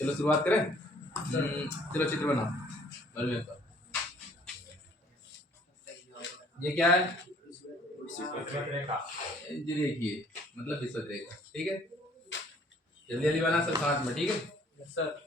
चलो शुरुआत करें। चलो चित्र बनाओ। ये क्या है? जी देखिए, मतलब विषुवत रेखा। ठीक है, जल्दी जल्दी बना सब साथ में। ठीक है सर।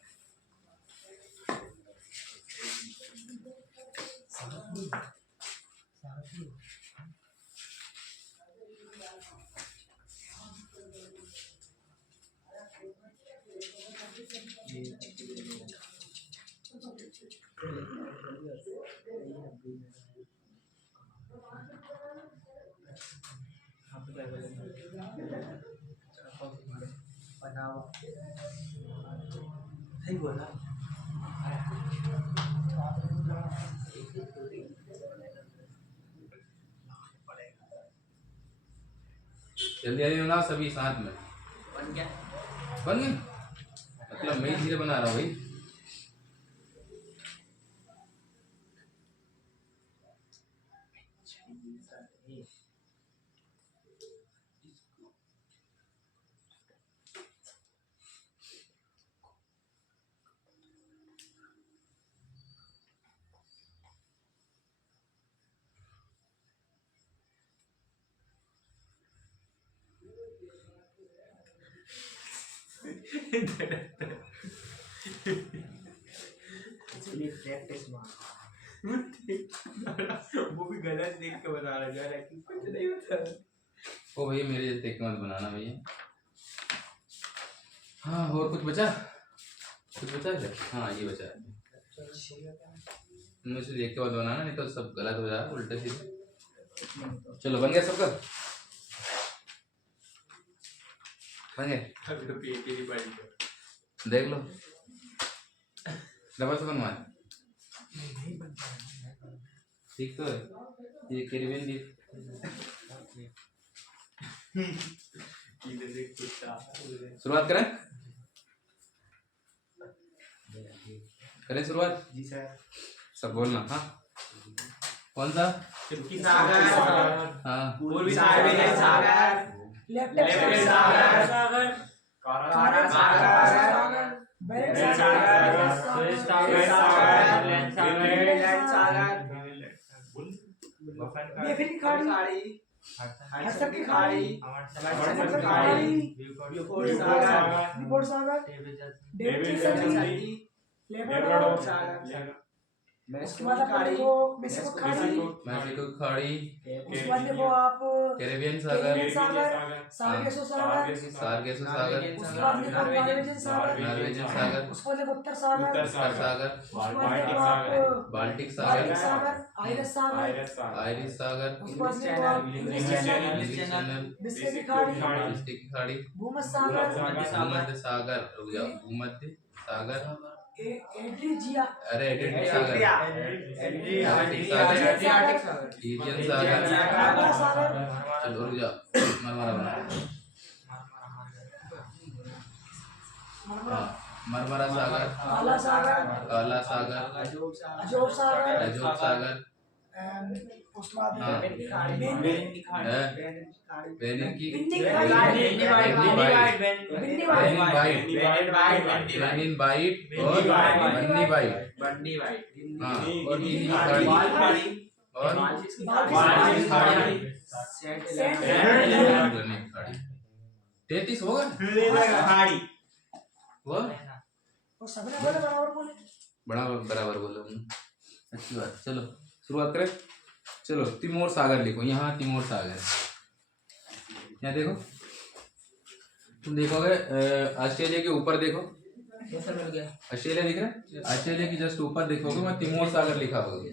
सही बोला। जल्दी जल्दी बनाओ सभी साथ में। बन गया। बन गए? मतलब मैं धीरे बना रहा हूँ भाई। प्रैक्टिस वो भी गलत देख के बता रहा है कि कुछ नहीं होता। ओ भैया मेरे जैसे देख के मत बनाना भैया। हाँ, और कुछ बचा? कुछ बचा क्या? हाँ ये बचा है। मुझे देख के बाद बनाना, नहीं तो सब गलत हो जाएगा उल्टे सीधे। चलो बन गया सबका? बन गया? अभी तो पेट ही पड़ी। देख लो, डबल से बनवा। ठीक तो है। ये कैरिबियन लीफ। शुरुआत करें? करें शुरुआत? जी सर। सब बोलना। हाँ, कौन सा? चुटकी सागर। हाँ, पूर्वी सागर। लेफ्ट सागर। कारा सागर। बैरेंट सागर। बेफिन की खाड़ी। हडसन की खाड़ी। समर की खाड़ी। न्यूपोर्ट सागर। डेविड सागर। लेब्राडोर सागर। उसके बाद आप देखो मेक्सिको खाड़ी। मैक्सिको खाड़ी। उसके बाद देखो आप कैरिबियन सागर। सार्गेसो सागर। सार्गेसो सागर। उसके बाद देखो नॉर्वेजियन सागर। नॉर्वेजियन सागर। उसके बाद देखो उत्तर सागर। उत्तर सागर। उसके बाद देखो आप बाल्टिक बाल्टिक सागर। सागर। आयरस सागर। आयरिश सागर। उसके बाद देखो आप English channel. English channel. Biscay की खाड़ी। बिस्के की खाड़ी। भूमध्य सागर। भूमध्य सागर। रुक जाओ, भूमध्य सागर। एड्रिजिया। अरे एड्रियाटिक सागर। एड्रियाटिक सागर। एजियन सागर। मार्मारा सागर। चलो रुक जाओ, मरमरा बना। हाँ, मरमरा सागर। काला सागर। काला सागर। अजोब सागर। अजोब सागर। उसके बाद हाँ। बेनिन की खाड़ी। बेनिन की बिन्नी खाड़ी। बेनिन वाइट और बन्नी वाइट। हाँ, और गिनी की खाड़ी। और बाल्टिक की खाड़ी। सेंट हेलेना की खाड़ी। 33 होगा वो। वो सबने बोले बराबर बोले। बराबर बोलो। अच्छी बात। चलो शुरुआत करें। चलो तिमोर सागर लिखो। यहाँ तिमोर सागर। यहाँ देखो, तुम देखोगे ऑस्ट्रेलिया के ऊपर देखो। ऑस्ट्रेलिया दिख रहा है? ऑस्ट्रेलिया की जस्ट ऊपर देखोगे वहाँ तिमोर सागर लिखा होगा।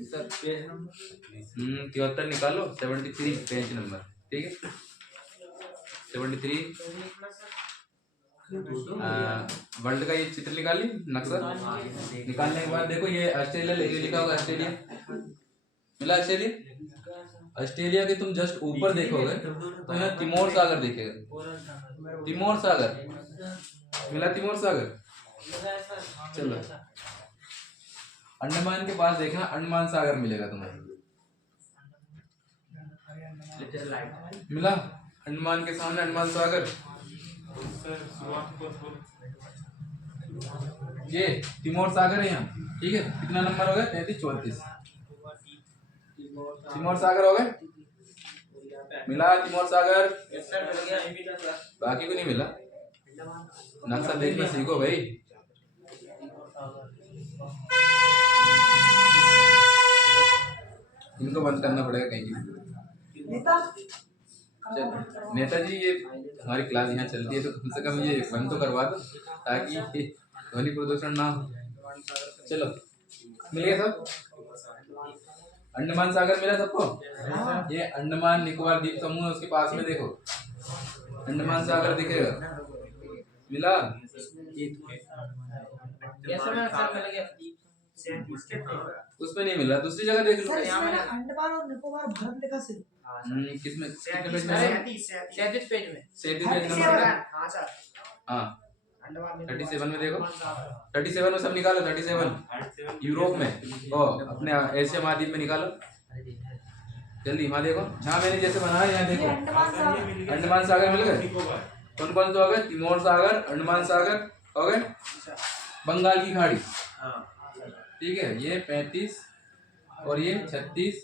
73 निकालो। 73 पेज नंबर। ठीक है, 73। वर्ल्ड का ये चित्र निकाल ली, नक्शा। निकालने के बाद देखो ये ऑस्ट्रेलिया लिखा होगा। ऑस्ट्रेलिया मिला। ऑस्ट्रेलिया के तुम जस्ट ऊपर देखोगे तो यहाँ तिमोर सागर दिखेगा। तिमोर सागर मिला। तिमोर सागर। चलो अंडमान के पास देखना, अंडमान सागर मिलेगा तुम्हें। मिला अंडमान के सामने अंडमान सागर। ये तिमोर सागर है यहाँ, ठीक है। कितना नंबर हो गया? 33 34। तिमोर सागर हो गए, मिला तिमोर सागर? बाकी को नहीं मिला। नक्शा देखना सीखो भाई। इनको बंद करना पड़ेगा कहीं। नेताजी ये हमारी क्लास यहाँ चलती है तो कम से कम ये बंद तो करवा दो ताकि ध्वनि प्रदूषण ना हो। चलो मिल गया सब? अंडमान सागर मिला सबको? ये अंडमान निकोबार द्वीप समूह है, उसके पास में देखो अंडमान सागर दिखेगा, मिला? उसमें नहीं मिला, दूसरी जगह देख लो। अंडमान और निकोबार भारत लिखा सिर्फ किसमें? 37 पेज में 37 नंबर। हाँ 37 में देखो, 37 में सब निकालो। 37 यूरोप में और अपने एशिया महाद्वीप में निकालो जल्दी। वहाँ देखो जहाँ मैंने जैसे बनाया, यहाँ देखो अंडमान सागर मिल गए। कौन कौन से हो गए? तिमोर सागर, अंडमान सागर हो गए, बंगाल की खाड़ी, ठीक है। ये 35 और ये 36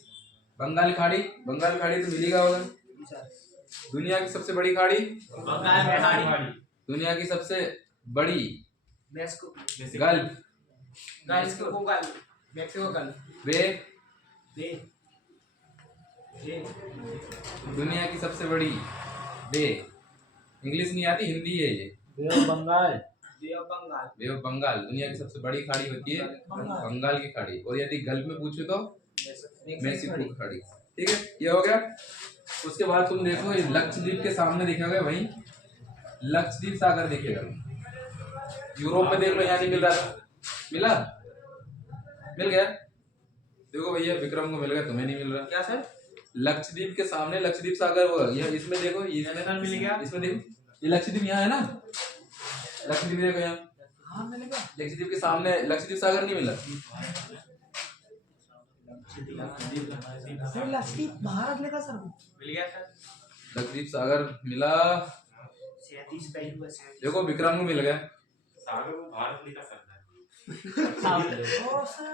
बंगाल खाड़ी। बंगाल खाड़ी तो मिलेगा होगा। दुनिया की सबसे बड़ी खाड़ी बंगाल में खाड़ी। दुनिया की सबसे बड़ी गल्फ मैक्सिको गल्फ। वे दुनिया की सबसे बड़ी बे, इंग्लिश नहीं आती, हिंदी है ये। Bay of Bengal. Bay of Bengal दुनिया की सबसे बड़ी खाड़ी होती है, बंगाल की खाड़ी। और यदि गल्फ में पूछो तो मैक्सिको की खाड़ी, ठीक है। ये हो गया। उसके बाद तुम देखो ये लक्षद्वीप के सामने दिखेगा, वहीं लक्षद्वीप सागर दिखेगा। यूरोप में देख लो, यहाँ नहीं मिल रहा था, मिला? मिल गया। देखो भैया विक्रम को मिल गया, तुम्हें नहीं मिल रहा। क्या सर? लक्षद्वीप के सामने लक्षद्वीप सागर होगा, यह इसमें देखो, इसमें मिल गया। इसमें देखो, ये लक्षद्वीप यहाँ है ना, लक्षद्वीप देखो यहाँ। हाँ मिल गया। लक्षद्वीप के सामने लक्षद्वीप सागर नहीं मिला। सर लक्षद्वीप भारत लिखा सर मिल गया सर। लक्षद्वीप सागर मिला। 37 पेज में देखो विक्रम को मिल गया। सागर में भारत लिखा सर। ओ सर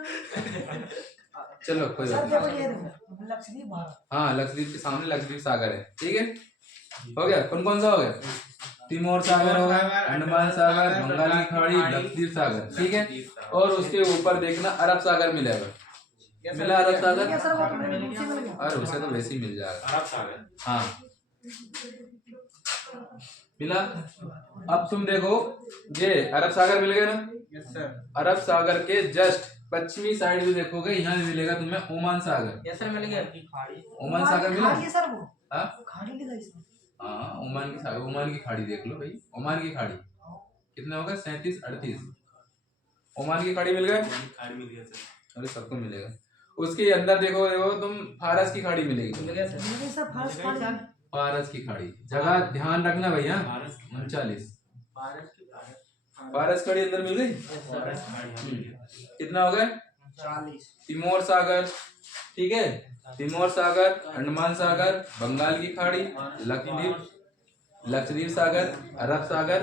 चलो कोई सर बात देखो ये देखो लक्षद्वीप भारत। हाँ लक्षद्वीप के सामने लक्षद्वीप सागर है, ठीक है। हो गया। कौन कौन सा हो गया? तिमोर सागर हो गया, अंडमान सागर, बंगाल की खाड़ी, लक्षद्वीप सागर, ठीक है। और उसके ऊपर देखना अरब सागर मिलेगा, मिला अरब सागर? क्या सर वो तो मेरे मुंह से मिल गया। अरे उसे तो वैसे ही मिल जाएगा। अरब सागर। हाँ मिला। अब तुम देखो ये अरब सागर मिल गया ना। Yes sir. अरब सागर के जस्ट पश्चिमी साइड में देखोगे, यहाँ मिलेगा तुम्हें ओमान सागर। यस सर मिल गया। ओमान सागर मिला? खाड़ी है सर वो। हाँ खाड़ी लिखा है इसमें। हाँ ओमान की सागर, ओमान की खाड़ी देख लो भाई। ओमान की खाड़ी कितना होगा? 37 38। ओमान की खाड़ी मिल गए। खाड़ी मिल गया सर। अरे सबको मिलेगा। उसके अंदर देखो देखो तुम फारस की खाड़ी मिलेगी। मिल गया सर। मिल गया सर फारस खाड़ी। फारस की खाड़ी जगह ध्यान रखना भैया। 39 फारस खाड़ी अंदर मिल गई। कितना हो गया? 40। तिमोर सागर, ठीक है। तिमोर सागर, अंडमान सागर, बंगाल की खाड़ी, लक्षद्वीप सागर, अरब सागर,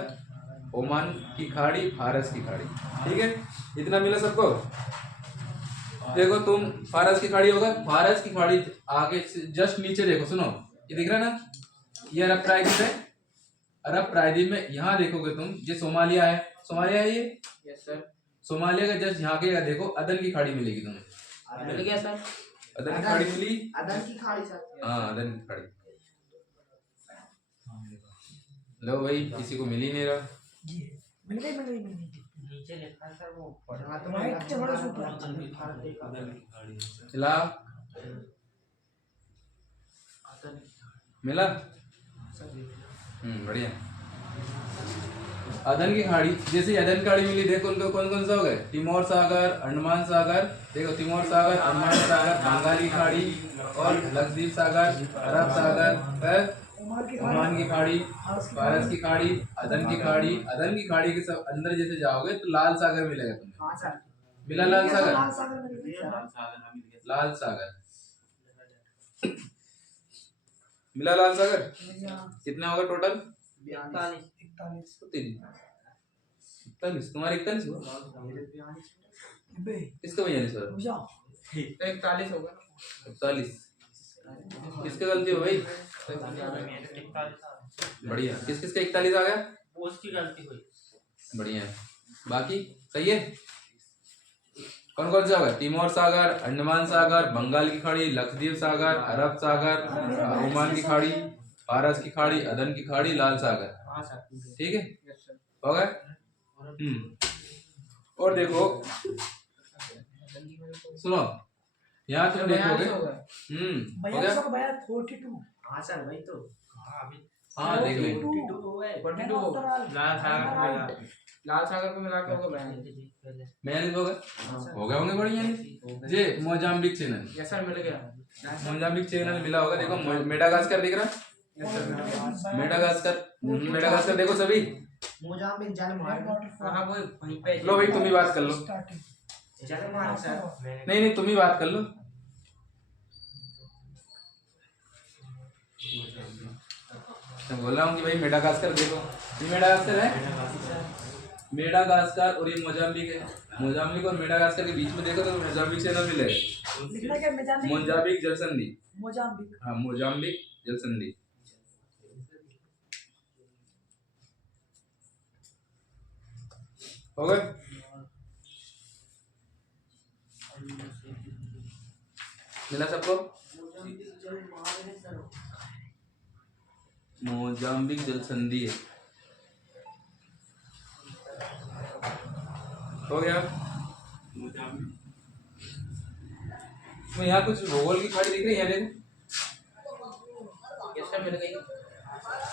ओमान की खाड़ी, फारस की खाड़ी, ठीक है। इतना मिला सबको। देखो तुम फारस की खाड़ी होगा, फारस की खाड़ी आगे से जस्ट नीचे देखो, सुनो ये दिख रहा है ना, ये अरब प्रायद्वीप है। अरब प्रायद्वीप में यहाँ देखोगे तुम, ये सोमालिया है, सोमालिया है ये। Yes sir. सोमालिया का जस्ट यहाँ के देखो अदन की खाड़ी मिलेगी तुम्हें। मिल गया सर। अदन की खाड़ी मिली। अदन की खाड़ी सर। हाँ अदन की खाड़ी। लो भाई किसी को मिल ही नहीं रहा। मिल गई मिल गई मिल गई। नीचे लिखा है सर वो पढ़ा तो राइट से बड़ा ऊपर। मिला? मिला? बढ़िया। अदन की खाड़ी, जैसे अदन की खाड़ी मिली, देखो उनको कौन कौन सा हो गए? तिमोर सागर, अंडमान सागर, देखो तिमोर सागर, अंडमान सागर, बंगाल की खाड़ी और लक्षद्वीप सागर, अरब सागर, ओमान की खाड़ी, फारस की खाड़ी, अदन की खाड़ी। अदन की खाड़ी के सब अंदर जैसे जाओगे तो लाल सागर मिलेगा तुम्हें। हाँ सर। मिला लाल सागर? लाल सागर मिल गया। लाल सागर मिला। लाल सागर कितना होगा टोटल? 41 41। 41 तुम्हारे 41 हुआ, बे किसका 42 हुआ? पूजा 41 होगा 41 किसका गलती हो भाई? बढ़िया, किस किस का 41 आ गया? उसकी गलती हुई। बढ़िया, बाकी सही है। कौन कौन सा होगा? तिमोर सागर, अंडमान सागर, बंगाल की खाड़ी, लक्षद्वीप सागर, अरब सागर, ओमान की खाड़ी, फारस की खाड़ी, अदन की खाड़ी, लाल सागर। हाँ सर। ठीक है, हो गए। और देखो सुनो, यहाँ तुम देखोगे हो गया। 42 हाँ सर वही तो। हाँ अभी हाँ देख लेंगे। 42 हो गए। 42 हो गया। लाल सागर को मिला के हो गया 42 हो गए, हो गए होंगे बढ़िया। जे मोजाम्बिक चैनल, यस सर मिल गया। मोजाम्बिक चैनल मिला होगा। देखो मेडागास्कर दिख रहा, यस सर मेडागास्कर देखो सभी। मोजाम्बिक जनमार्ग। हाँ वो वहीं पे। लो भाई तुम ही बात कर लो। जनमार्ग सर। नहीं तुम ही बात कर लो। मैं बोल रहा हूँ कि भाई मेडागास्कर देखो, ये मेडागास्कर है, मेडागास्कर और ये मोजाम्बिक है। मोजाम्बिक और मेडागास्कर के बीच में देखो तो मोजाम्बिक चैनल मिलेगा। लिखना क्या मोजाम्बिक? मोजाम्बिक जलसंधि। मोजाम्बिक। हाँ मोजाम्बिक जलसंधि। हो गए? मिला सबको? मोजाम्बिक जलसंधि है, हो गया। तो यहाँ कुछ भूगोल की खाड़ी दिख रही है, देखो। यस सर मिल गई।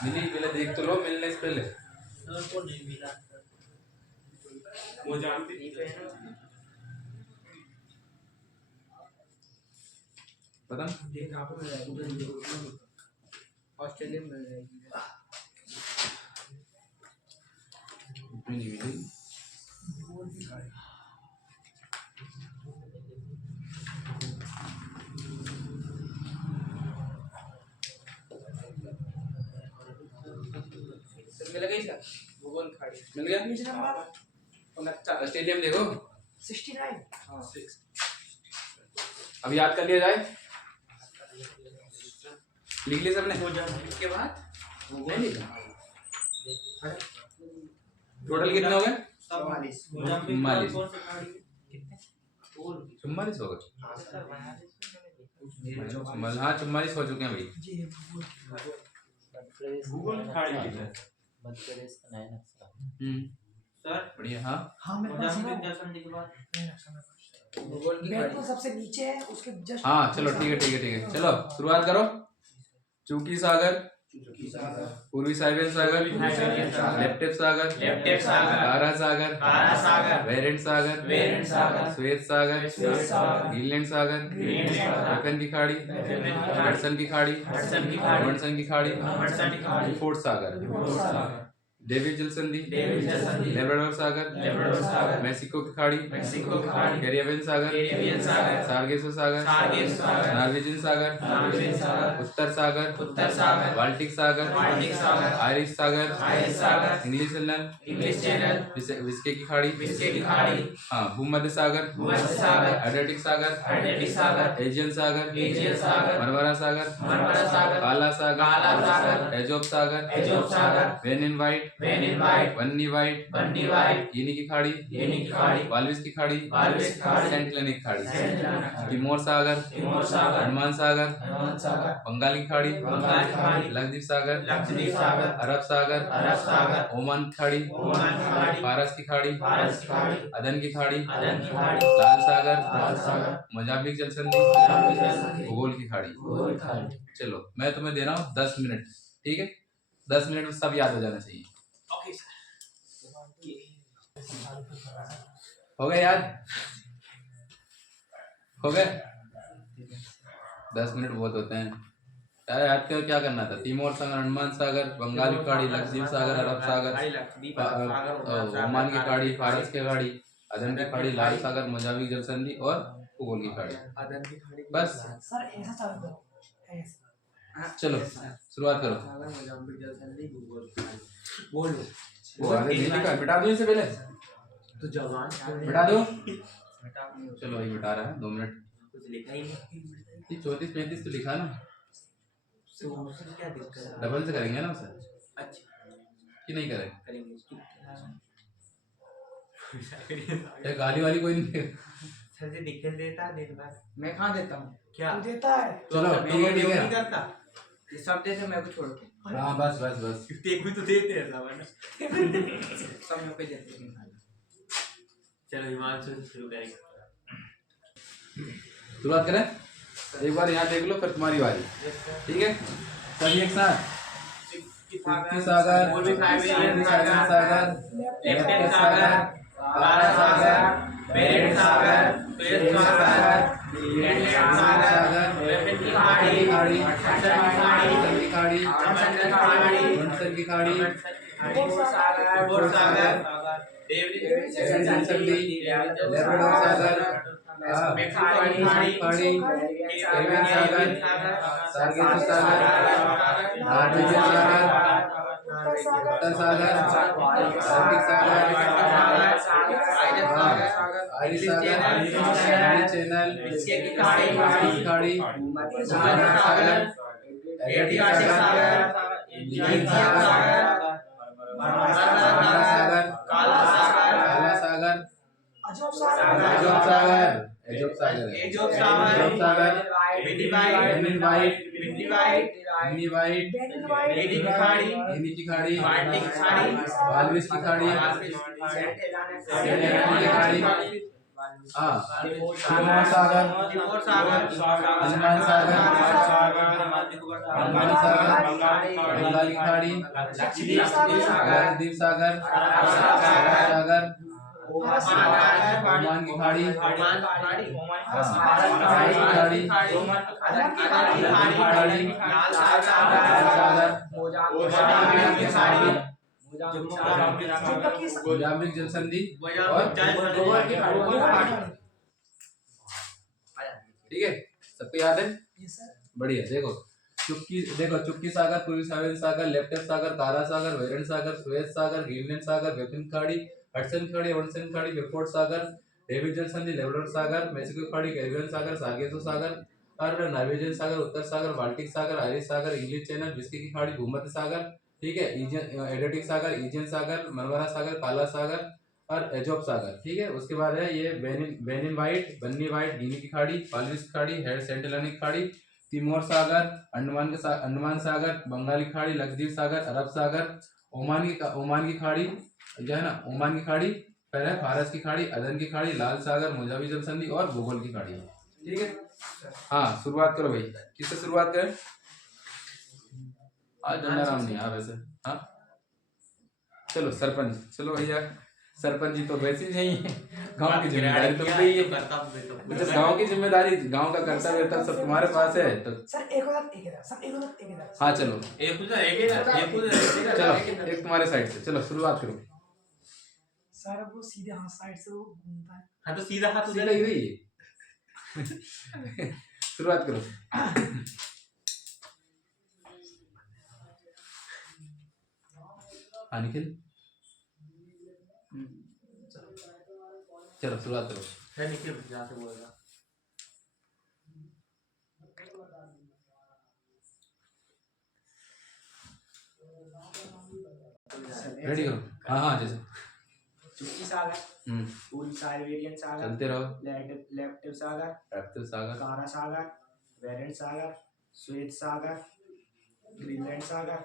मिली, पहले देख तो लो मिलने से पहले। सर को नहीं मिला। मोजाम्बिक पता ऑस्ट्रेलिया में मिल जाएगी। नहीं मिली। मिल गई सर भूगोल खाड़ी। मिल गया। Page number 69। ऑस्ट्रेलिया में देखो 69। हाँ अब याद कर लिया जाए, लिख लिया सबने? मोजाम्बिक के बाद नहीं लिखा। टोटल कितने हो गए? 44। 44 44 हो गए। हाँ 44 हो चुके हैं भाई। जी भूगोल खाड़ी की है। मध्य प्रदेश का नया नक्शा। सर बढ़िया। हाँ हाँ मेरे पास है। मोजाम्बिक जलसंधि के बाद भूगोल की बैग खाड़ी। तो सबसे नीचे है, उसके जस्ट हाँ चलो ठीक है ठीक है ठीक है, चलो शुरुआत करो। चूकी सागर, पूर्वी साइबेरियन सागर, लेप्टेप सागर, कारा सागर, वेरेंट सागर, श्वेत सागर, ग्रीनलैंड सागर, दक्कन की खाड़ी, हडसन की खाड़ी, अमंडसन की खाड़ी, फोर्ट सागर, डेविड जलसंधि, लेब्राडोर सागर, मेक्सिको की खाड़ी, कैरिबियन सागर, सार्गेसो सागर, नॉर्वेजियन सागर, उत्तर सागर, बाल्टिक सागर, आयरिश सागर, इंग्लिश चैनल, विस्के की खाड़ी, हाँ भूमध्य सागर, एड्रियाटिक सागर, एजियन सागर, मरमरा सागर, काला सागर, एजोब सागर, वेन इन वाइट, वन्नी वाइट, गिनी की खाड़ी, वाल्विस की खाड़ी, सेंट हेलेनिक खाड़ी, तिमोर सागर, अंडमान सागर, बंगाल की खाड़ी, लक्षद्वीप सागर, अरब सागर, ओमान की खाड़ी, फारस की खाड़ी, अदन की खाड़ी, लाल सागर, मोजाम्बिक जलसंधि, भूगोल की खाड़ी। चलो मैं तुम्हें दे रहा हूँ 10 मिनट, ठीक है? 10 मिनट में सब याद हो जाना चाहिए। Okay sir. हो गए याद? हो गए? 10 मिनट बहुत होते हैं यार। याद कर क्या करना था? तिमोर सागर, अंडमान सागर, बंगाल की खाड़ी, लक्षद्वीप सागर, अरब सागर, ओमान की खाड़ी, फारस की खाड़ी, अदन की खाड़ी, लाल सागर, मोजाम्बिक जलसंधि और भूगोल की खाड़ी। बस सर ऐसा चालू करो ऐसा। चलो शुरुआत करो। मोजाम्बिक जलसंधि भूगोल की खाड़ी। बोलो वो आगे नहीं लिखा, मिटा दो इसे पहले, तो जवान मिटा दो। बेटा चलो वही मिटा रहा है, 2 मिनट। कुछ लिखा ही नहीं। ये 34-35 तो लिखा ना, तो उसमें क्या दिक्कत है? डबल से करेंगे ना उसे, अच्छा कि नहीं करेंगे? करेंगे ये गाली वाली कोई नहीं। सर जी दिक्कत देता है दिन भर। मैं कहाँ देता हूँ? क्या तू देता है। चलो ठीक है ठीक है। नहीं करता ये सब देते मैं को छोड़ के हाँ बस बस बस। एक भी तो देते हैं सामान। सब मैं पे देते हैं। चलो हिमांशु शुरू करेंगे। शुरुआत करें, एक बार यहाँ देख लो फिर तुम्हारी बारी, ठीक है? सभी एक साथ, चुटकी सागर, सागर, लेफ्ट सागर, काला सागर, बेरेड सागर, स्वेत सागर, सागर, की खाड़ी, की खाड़ी, वंशल की खाड़ी, बोर सागर, जलसंधि, लेब्राडोर सागर, खाड़ी, कैरिबियन सागर, सार्गेसो सागर, नॉर्वेजियन सागर, उत्तर सागर, आर्कटिक सागर, आयरिश सागर, इंडियन चैनल, खाड़ी, भूमध्य सागर, एड्रियाटिक सागर, इंडियन सागर, सागर, काला सागर, अजब सागर, एजोब सागर, बेनिन वाइट, हिंदी की खाड़ी, वाल्विस की खाड़ी, की खाड़ी, हाँ, तिमोर सागर, अंडमान सागर, बंगाल की खाड़ी, लक्षद्वीप सागर, सागर, ओमान की खाड़ी, मोजाम्बिक जलसंधि और ठीक है, सबको याद है? बढ़िया। देखो चुप्की सागर, पूर्वी सावेन सागर, लेफ्ट सागर, कारा सागर, वेरेंट सागर, स्वेत सागर, ग्रीनलैंड सागर, वेपिन खाड़ी, हडसन खाड़ी, वनसन खाड़ी, बेफोर्ड सागर, डेविड जलसंधि, लेब्राडोर सागर, मेक्सिको खाड़ी, कैरिबियन सागर, सार्गेसो सागर और नॉर्वेजियन सागर, उत्तर सागर, बाल्टिक सागर, आयरिश सागर, इंग्लिश चैनल, विस्की की खाड़ी, भूमध्य सागर, ठीक है, एड्रियाटिक सागर, ईजियन सागर, मलबारा सागर, काला सागर और एजोब सागर, ठीक है। उसके बाद है ये बेनिन वाइट, बन्नी वाइट, गिनी की खाड़ी, वाल्विस की खाड़ी, सेंट हेलेनिक खाड़ी, तिमोर सागर, अंडमान सागर, बंगाली खाड़ी, लक्षद्वीप सागर, अरब सागर, ओमान की खाड़ी जो है ना, ओमान की खाड़ी, फिर है फारस की खाड़ी, अदन की खाड़ी, लाल सागर, मोजावी जलसंधि और भूगोल की खाड़ी, ठीक है। हाँ शुरुआत करो भाई, किससे शुरुआत करें? आज राम नहीं हाँ वैसे, हाँ चलो सरपंच, चलो भैया सरपंच जी तो वैसे ही नहीं है, गांव की जिम्मेदारी तो भी है, जब गांव की जिम्मेदारी, गांव का कर्तव्य तब सब तुम्हारे पास है तो सर एक वक्त एक इधर, सर एक वक्त एक इधर। हाँ चलो चलो एक एक तुम्हारे साइड से, चलो शुरुआत करो। सर वो सीधे हाथ साइड से वो घूमता है। हाँ तो सीधा हाथ सीधा उधर ही रही शुरुआत करो। हाँ निखिल चलो शुरुआत करो। है निखिल जहाँ से बोल रहा। रेडी करो। हाँ हाँ जैसे चुप्की सागर, पूर्वी साइबेरियन सागर, चलते रहो। लेफ्ट सागर, कारा सागर, वेरेंट सागर, स्वेत सागर, ग्रीनलैंड सागर,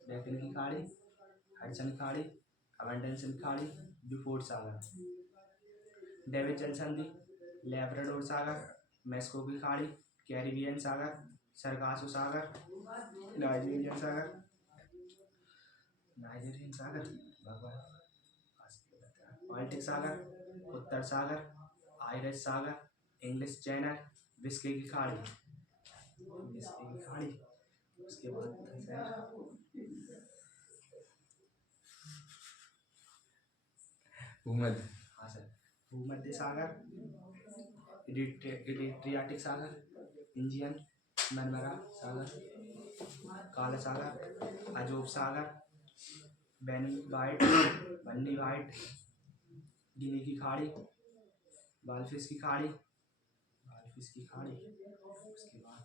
बेफिन की खाड़ी, हडसन खाड़ी, अवेंडेंसन खाड़ी, ब्यूफोर्ड सागर, डेविड जलसंधि, लेब्राडोर सागर, मेक्सिको की खाड़ी, कैरिबियन सागर, सरगासो सागर, नाइजीरियन सागर, बाल्टिक सागर, उत्तर सागर, आयरिश सागर, इंग्लिश चैनल, विस्की की खाड़ी, उसके बाद भूमध्य सागर, एड्रियाटिक सागर, इंडियन मलबारा सागर, काला सागर, अजोब सागर, बन्नी वाइट, गिनी की खाड़ी, बालफिश की खाड़ी, उसके बाद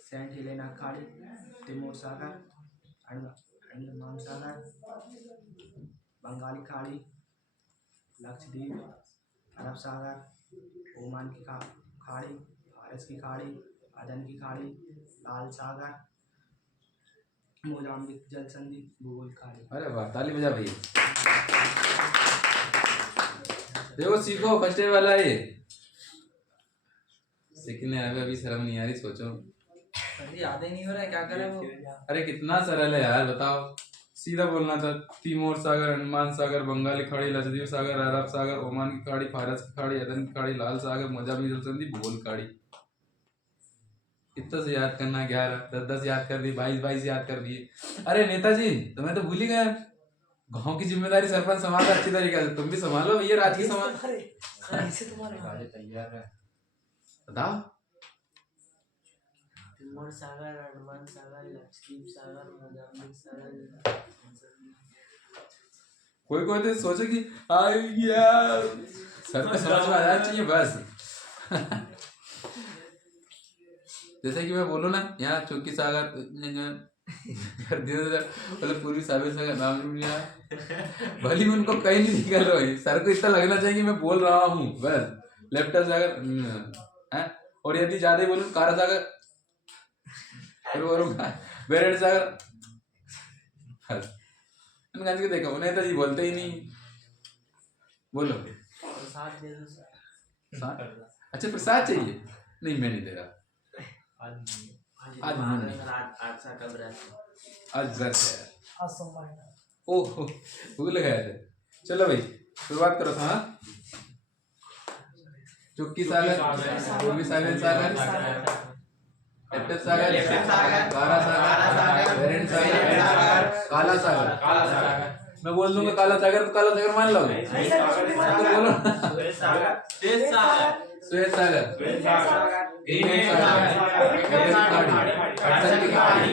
सेंट हेलेना खाड़ी, तिमोर सागर, अंडमान सागर, बंगाली खाड़ी, लक्षद्वीप, अरब सागर, ओमान की खाड़ी, फारस की खाड़ी, अदन की खाड़ी, लाल सागर, मोजाम्बिक जल संधि, भूगोल खाड़ी। अरे वाह, ताली बजा भैया। देखो सीखो, फर्स्ट ईयर वाला ये सीखने आए अभी शर्म नहीं आ रही, सोचो। याद ही नहीं हो रहा है क्या करे वो। अरे कितना सरल है यार, बताओ। सीधा बोलना था, तिमोर सागर, अंडमान सागर, बंगाली खाड़ी, लक्षद्वीप सागर, अरब सागर, ओमान की खाड़ी, फारस की खाड़ी, अदन की खाड़ी, लाल सागर, मोजाम्बिक जल संधि, भूगोल खाड़ी। कितना से याद करना, 11, 10 याद कर दिए, 22 याद कर दिए। अरे नेताजी, तुम्हें तो भूल ही गए। गांव की जिम्मेदारी सरपंच संभालता अच्छी तरीके से, तुम भी संभालो भैया, राजकीय समाज। तैयार है। बताओ। तिमोर सागर, अंडमान सागर, लक्षद्वीप सागर, मोजाम्बिक सागर। कोई कोई तो सोचे कि यार सर को समझ में आ जाना चाहिए बस। जैसे कि मैं बोलूँ ना, यहाँ चौकी सागर मतलब पूर्वी साबिर सागर नाम नहीं आया, भले मैं उनको कहीं नहीं निकल रहा है, सर को इतना लगना चाहिए कि मैं बोल रहा हूँ बस। लेफ्ट सागर है, और यदि ज्यादा बोलूँ कारा सागर, फिर बोलूँगा बेरेड सागर। गंज के देखो उन्हें तो जी बोलते ही नहीं। बोलो साथ दे दो सर। साथ? अच्छा प्रसाद चाहिए? नहीं मैं नहीं दे रहा। आज जर है। ओह भूल गए थे। चलो भाई शुरुआत करो। हाँ, चुक्की सागर, पूर्वी सागर सागर, सागर, काला सागर, बेरेंट सागर, काला सागर। मैं बोल दूंगा काला सागर तो काला सागर मान लोगे? तो बोलो श्वेत सागर, ग्रीन सागर, खाड़ी, खाड़ी,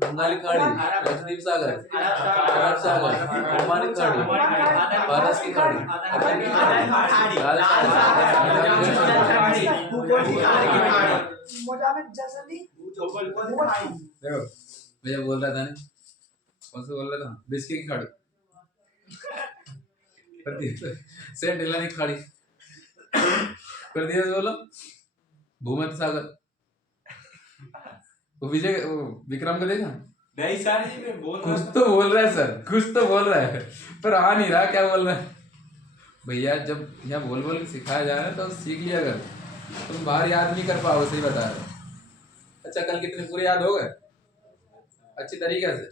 बंगाली खाड़ी, लक्षद्वीप सागर, अरब सागर, ओमान की खाड़ी, फारस की खाड़ी, अदन की खाड़ी, लाल सागर, देखो भैया बोल रहा था ना, कौन सा बोल रहा था? बिस्के की खाड़ी, सेंट हेलेना की खाड़ी, प्रदेश बोलो भूमध्य सागर। वो विजय विक्रम को देखा नहीं सर जी मैं बोल रहा कुछ तो बोल रहा है सर, कुछ तो बोल रहा है पर आ नहीं रहा क्या बोल रहा है। भैया जब यहाँ बोल बोल के सिखाया जा रहा है तो सीख लिया अगर तुम बाहर याद नहीं कर पाओ, सही बता रहे। अच्छा कल कितने पूरे याद हो गए अच्छी तरीके से?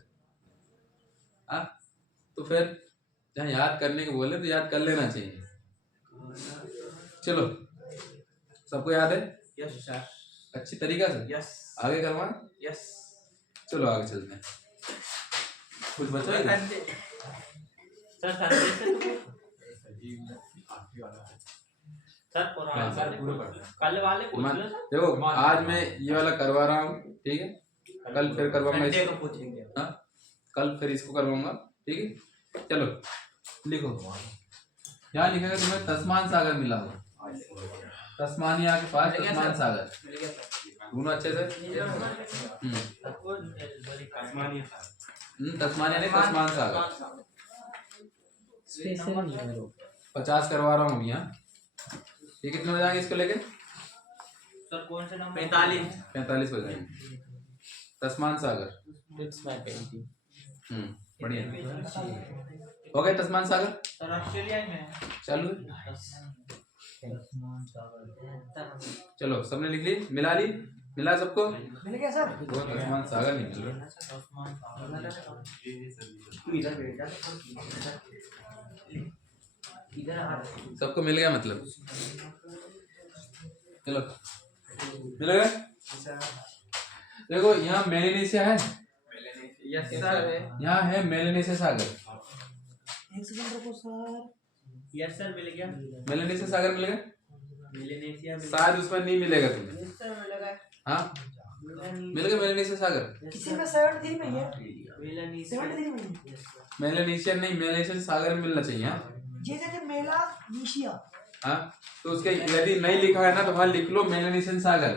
हाँ तो फिर जहाँ याद करने को बोले तो याद कर लेना चाहिए। चलो सबको याद है? Yes sir. अच्छी तरीके से यस आगे करवा। यस चलो आगे चलते हैं। कुछ बचा है? सर संदेश से सर कल वाले पूछ लो सर। देखो आज मैं ये वाला करवा रहा हूँ, ठीक है? कल फिर करवाऊंगा इसको। पूछेंगे। हाँ कल फिर इसको करवाऊंगा, ठीक है? चलो लिखो, यहाँ लिखेगा तुम्हें तस्मान सागर मिला हो, तस्मानिया के पास तस्मान सागर। दोनों अच्छे से तस्मानिया नहीं तस्मान सागर। 50 करवा रहा हूँ अभी। यहाँ ये कितने हो जाएंगे इसको लेके? सर कौन से नंबर? 45 हो जाएंगे। तस्मान सागर बढ़िया हो गए। तस्मान सागर सर ऑस्ट्रेलिया में चालू है। चलो सबने लिख ली, मिला ली, मिला सबको? मिल गया सर? वो तस्मान सागर नहीं मिल रहा। सबको मिल गया मतलब? चलो मिल गया। देखो यहाँ मेलेनेशिया है, यस सर। यहाँ है मेलेनेशिया सागर। एक सेकंड रुको सर। यस सर मिल गया। मेलेनेशिया सागर मिल गया? मिलेनेशिया शायद उसमें नहीं मिलेगा तुम्हें। यस सर मिलेगा। हाँ मिल गया मेलेनेशिया सागर। किसी में 73 में ही है। मिलेनेशिया 73 में ही है। मेलेनेशिया नहीं, मेलेनेशिया सागर में मिलना चाहिए। हाँ ये जैसे मेलानेशिया। हाँ तो उसके यदि नहीं लिखा है ना तो वहाँ लिख लो मेलेनेशियन सागर,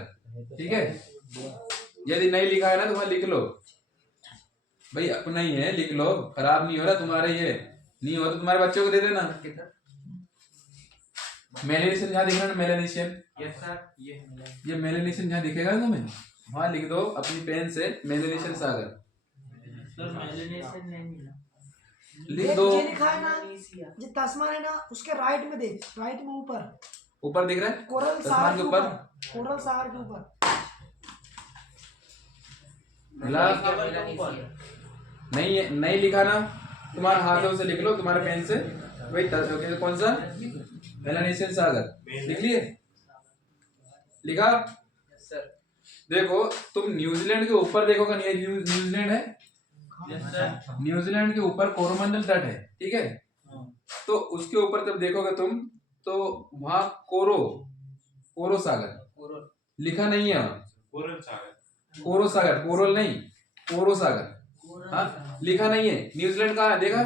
ठीक है? यदि नहीं लिखा है ना तो वहाँ लिख लो भाई, अपना ही है, लिख लो, खराब नहीं हो रहा तुम्हारे, ये नहीं हो तो तुम्हारे बच्चों को दे देना। मेलेनेशियन जहाँ दिख रहा है ना, मेलेनेशियन, यस सर ये मेलेनेशियन जहाँ दिखेगा ना तुम्हें, वहाँ लिख दो अपनी पेन से मेलेनेशियन सागर, सर मिलेनेशिया नहीं मिला। लिख दो। ये लिखा है ना, जो तस्मान है ना उसके राइट में देख, राइट में ऊपर ऊपर दिख रहा है कोरल तस्मान सागर के के ऊपर? ऊपर, कोरल सागर के ऊपर मिला? नहीं नहीं लिखा ना, तुम्हारे हाथों से लिख लो, तुम्हारे पेन से। भाई कौन सा? मेलेनेशियन सागर लिख लिए? लिखा? सर। देखो तुम न्यूजीलैंड के ऊपर देखोगे, नहीं न्यूजीलैंड है, यस सर। न्यूजीलैंड के ऊपर कोरोमंडल तट है, ठीक है? तो उसके ऊपर जब देखोगे तुम तो वहां कोरो सागर लिखा नहीं है वहाँ। कोरो सागर, कोरल नहीं, कोरो सागर, हाँ लिखा नहीं है। न्यूजीलैंड कहाँ है देखा?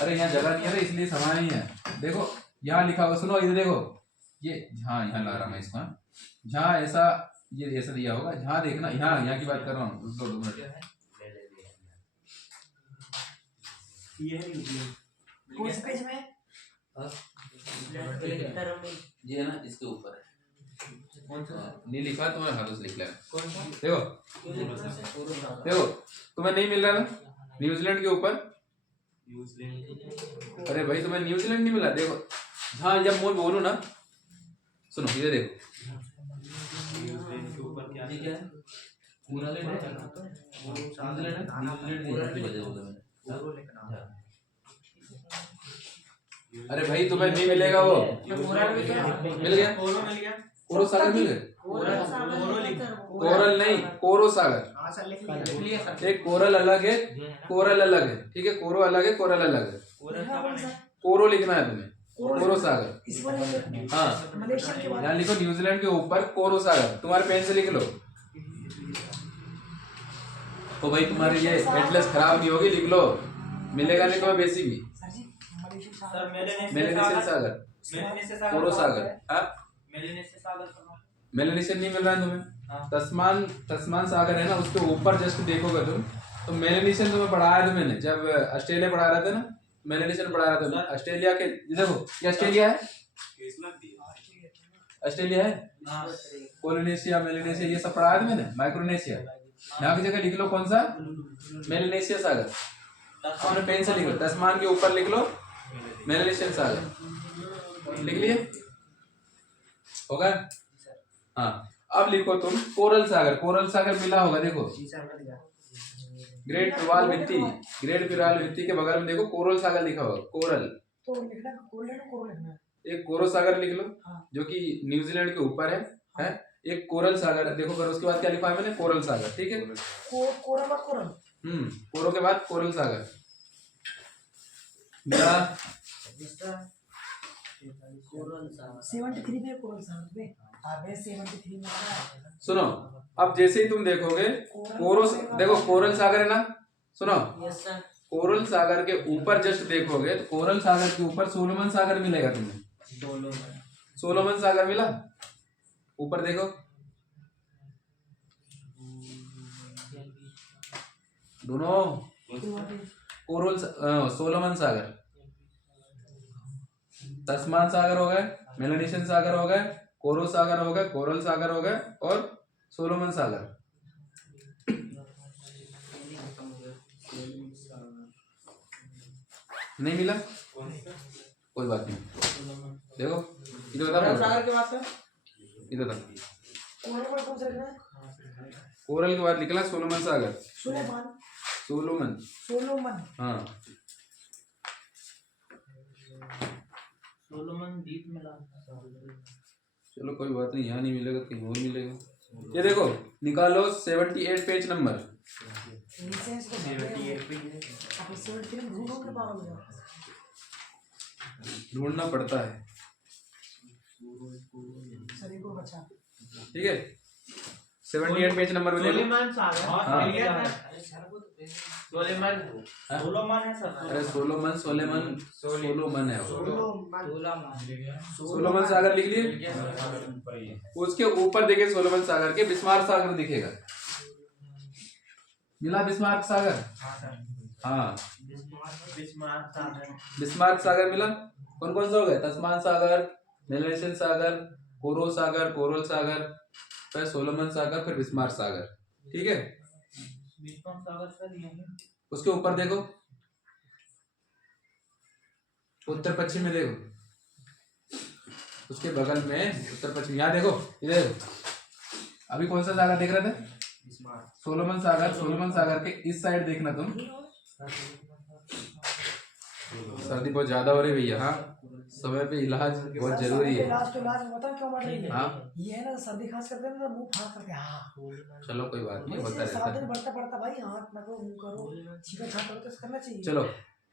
अरे यहाँ जगह नहीं है ना, इसलिए समा नहीं है। देखो यहाँ लिखा होगा, सुनो इधर देखो, ये हाँ यहाँ ला रहा मैं इसको, जहाँ ऐसा ये ऐसा दिया होगा, जहाँ देखना, यहाँ की बात कर रहा हूँ। 2 मिनट, कौन से पेज में? ये है ना, इसके ऊपर है। कौन सा? नहीं लिखा, तुम्हारे हाथों से लिख लिया। कौन सा? देखो देखो तुम्हें नहीं मिल रहा ना न्यूजीलैंड के ऊपर? अरे भाई तुम्हें न्यूजीलैंड नहीं मिला? देखो हाँ, जब मैं बोलूँ ना, सुनो इधर देखो, ये क्या है? अरे भाई तुम्हें नहीं मिलेगा वो। मिल गया? कोरो सागर मिल गया? कोरल नहीं, कोरो सागर। हाँ सर लिख लिया। एक कोरल अलग है, कोरल अलग है, ठीक है? कोरो अलग है, कोरल अलग है। कोरो लिखना है तुम्हें, कोरो सागर। इस वाले में हाँ मलेशिया के बाद यहाँ लिखो न्यूजीलैंड के ऊपर कोरो सागर, तुम्हारे पेन से लिख लो। तो भाई तुम्हारी ये एटलस खराब नहीं होगी, लिख लो, मिलेगा नहीं तुम्हें बेसिक भी। सर जी मलेशिया सर मेलेनेशियन सागर, कोरो सागर, हाँ मेलेनेशिया सागर कहाँ? मेलेनेशियन नहीं मिल रहा है तुम्हें? हाँ। तस्मान सागर है ना, उसके ऊपर जस्ट देखोगे तुम तो मेलेनेशियन तुम्हें पढ़ाया था मैंने, जब ऑस्ट्रेलिया पढ़ा रहे थे ना, मेलेनेशियन पढ़ा रहा था। ऑस्ट्रेलिया के देखो, ये ऑस्ट्रेलिया है, ऑस्ट्रेलिया है, पोलिनेशिया, मेलेनेशिया, ये सब पढ़ाया था मैंने। माइक्रोनेशिया, यहाँ की जगह लिख लो कौन सा? मेलेनेशिया सागर। अपने पेन से लिख लो, तस्मान के ऊपर लिख लो मेलेनेशियन सागर, लिख लिए? होगा? हाँ अब लिखो तुम कोरल सागर। कोरल सागर मिला होगा, देखो ग्रेट प्रवाल भित्ति, ग्रेट प्रवाल भित्ति के बगल में देखो कोरल सागर लिखा होगा, कोरल। तो लिखना कोरल है ना, कोरल लिखना है। एक कोरो सागर लिख लो, हाँ। जो कि न्यूजीलैंड के ऊपर है। एक कोरल सागर देखो, फिर उसके बाद क्या लिखा है मैंने? कोरल सागर, ठीक है? कोरल और कोरल। कोरो के बाद कोरल सागर मिला? 73 में कोरल सागर पे, अबे 73 में आ रहा है। सुनो, अब जैसे ही तुम देखोगे कोरो, देखो कोरल सागर है ना, सुनो यस सर। कोरल सागर के ऊपर जस्ट देखोगे तो कोरल सागर के ऊपर सोलोमन सागर मिलेगा तुम्हें। सोलोमन सागर मिला? ऊपर देखो, दोनों कोरल सोलोमन सागर, तस्मान सागर हो गए, मेलेनेशियन सागर हो गए, कोरो सागर हो गए, कोरल सागर हो गए और सोलोमन सागर। नहीं मिला? कोई बात नहीं, देखो इधर बता सागर के बाद सर इधर बता। कोरल में कौन सा लिखना है? कोरल के बाद निकला सोलोमन सागर। सुलेमान सोलोमन सोलोमन हाँ सोलोमन द्वीप मिला। चलो कोई बात नहीं, यहाँ नहीं मिलेगा कहीं और मिलेगा। ये देखो निकालो 78 पेज नंबर। लाइसेंस को अब इससे फिल्म ढूंढो के पागल हो जाओ। ढूंढना पड़ता है, शरीर को बचा ठीक है। 78 पेज नंबर में देखो। सोलेमन सागर हाँ। क्लियर है। सोलेमन सोलोमन है सर। अरे सोलोमन सोलेमन सोलोमन है वो। सोलोमन सोलोमन सागर लिख लिए। उसके ऊपर देखिए सोलोमन सागर के बिस्मार्क सागर दिखेगा। मिला बिस्मार्क सागर? हाँ बिस्मार्क सागर। बिस्मार्क सागर मिला। कौन कौन सा हो गया? तस्मान सागर, मेलेशियन सागर, कोरो सागर, कोरल सागर, फिर सोलोमन सागर, फिर बिस्मार्क सागर, ठीक है। बिस्मार्क सागर सर ये है। उसके ऊपर देखो उत्तर पश्चिम में देखो, उसके बगल में उत्तर पश्चिम, यहाँ देखो इधर। अभी कौन सा सागर देख रहे थे? सोलोमन सागर। सोलोमन सागर के इस साइड देखना तुम। सर्दी बहुत ज्यादा हो रही है भैया। हाँ समय पे इलाज बहुत जरूरी है। इलाज तो इलाज बता क्यों बढ़ रही है? हाँ ये है ना सर्दी खांस करते हैं ना मुंह फाड़ करके हाँ चलो कोई बात नहीं, होता वैसे रहता 7 दिन है। बढ़ता बढ़ता भाई हाथ ना करो मुंह करो छीका छाप करो तो करना चाहिए। चलो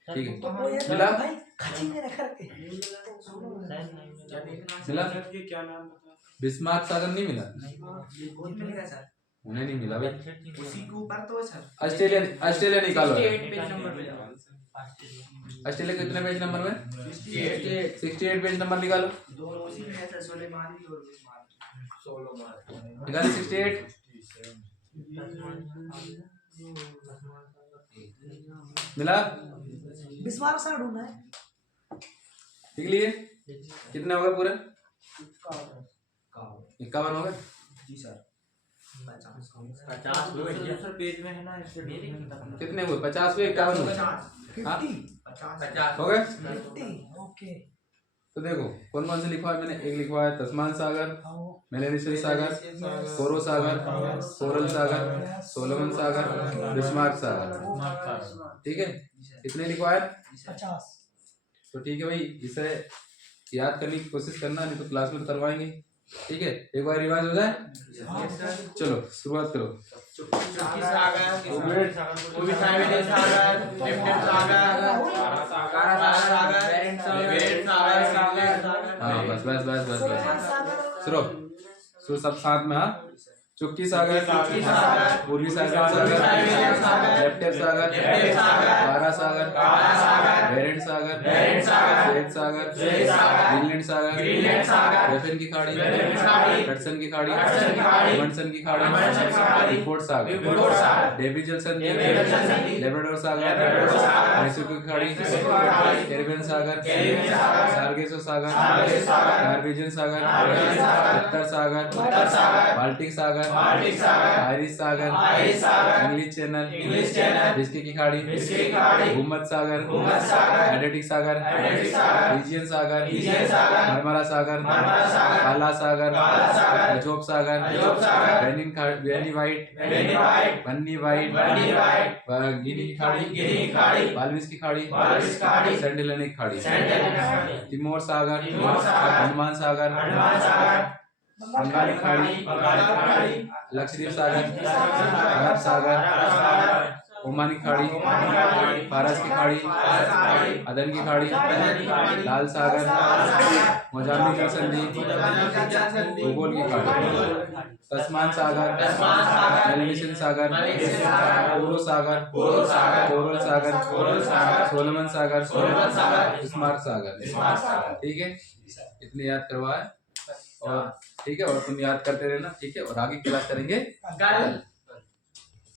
ठीक है। तो कोई है मिला? भाई खचिंगे ना करके मिला? ये क्या नाम बताया? बिस्मार्क सागर नहीं मिला? कौन मिलेगा सर? उन्हें नहीं मिला भाई। उसी के ऊपर तो है सर। ऑस्ट्रेलिया निकालो। 68 पेज नंबर पे जाओ। ऑस्ट्रेलिया कितने पेज नंबर में? 68 पेज नंबर निकालो। दोनों उसी में है सर, सुलेमानी और बिस्मार्क। निकालो 68। मिला? बिस्मार्क सागर ढूंढना है। लिख लिए? कितने हो गए पूरे? 51 हो गए। जी सर। 50 दूसरे पेज में है ना इससे कितने हुए? 50 हुए 51 हुए? 50 50 हो गए? 50 ओके तो देखो कौन कौन से लिखवा है मैंने। एक लिखवा है तस्मान सागर, मेलेशियन सागर, कोरो सागर, कोरल सागर, सोलोमन सागर, बिस्मार्क सागर, ठीक है। कितने लिखवाए? 50 तो ठीक है भाई, इसे याद करने की कोशिश करना, नहीं तो क्लास में करवाएंगे, ठीक है। एक बार रिवाइज हो जाए। चलो शुरुआत करो। चुक्की सागर, पूर्वी साइबेरियन सागर, लेफ्टिनेंट सागर, कारा सागर, बेरेंट सागर, हाँ बस बस बस बस सोलोमन बस सागर सुनो सो सब साथ में। हाँ चुक्की सागर, पूर्वी सागर, लेफ्टिनेंट सागर, कारा सागर, बेरेंट सागर, श्वेत सागर, ग्रीनलैंड सागर, रेफन की खाड़ी, हडसन की खाड़ी, एमंडसन की खाड़ी, रिपोर्ट सागर, डेविड जलसन, लेब्राडोर सागर, मैसूर की खाड़ी, कैरिबियन सागर, सार्गेसो सागर, नॉर्वेजियन सागर, उत्तर सागर, बाल्टिक सागर, आयरिश सागर, इंग्लिश चैनल, बिस्के की खाड़ी, भूमध्य सागर, एडरियाटिक सागर, एजियन सागर, मरमरा सागर, काला सागर, अजोब सागर, बन्नी वाइट, गिनी की खाड़ी, बाल्विस की खाड़ी, सेंटिलेनिक खाड़ी, तिमोर सागर, अंडमान सागर, बंगाली खाड़ी, लक्षद्वीप सागर, अरब सागर, ओमानी खाड़ी, फारस की खाड़ी, अदन की खाड़ी, लाल सागर, मोजाम्बिक जल संधि, भूगोल की खाड़ी, तस्मान सागर, मेलेशियन सागर, कोरो सागर, कोरल सागर, सोलोमन सागर, बिस्मार्क सागर, ठीक है। इतने याद करवाए और ठीक है, और तुम याद करते रहना, ठीक है। और आगे क्लास करेंगे कल।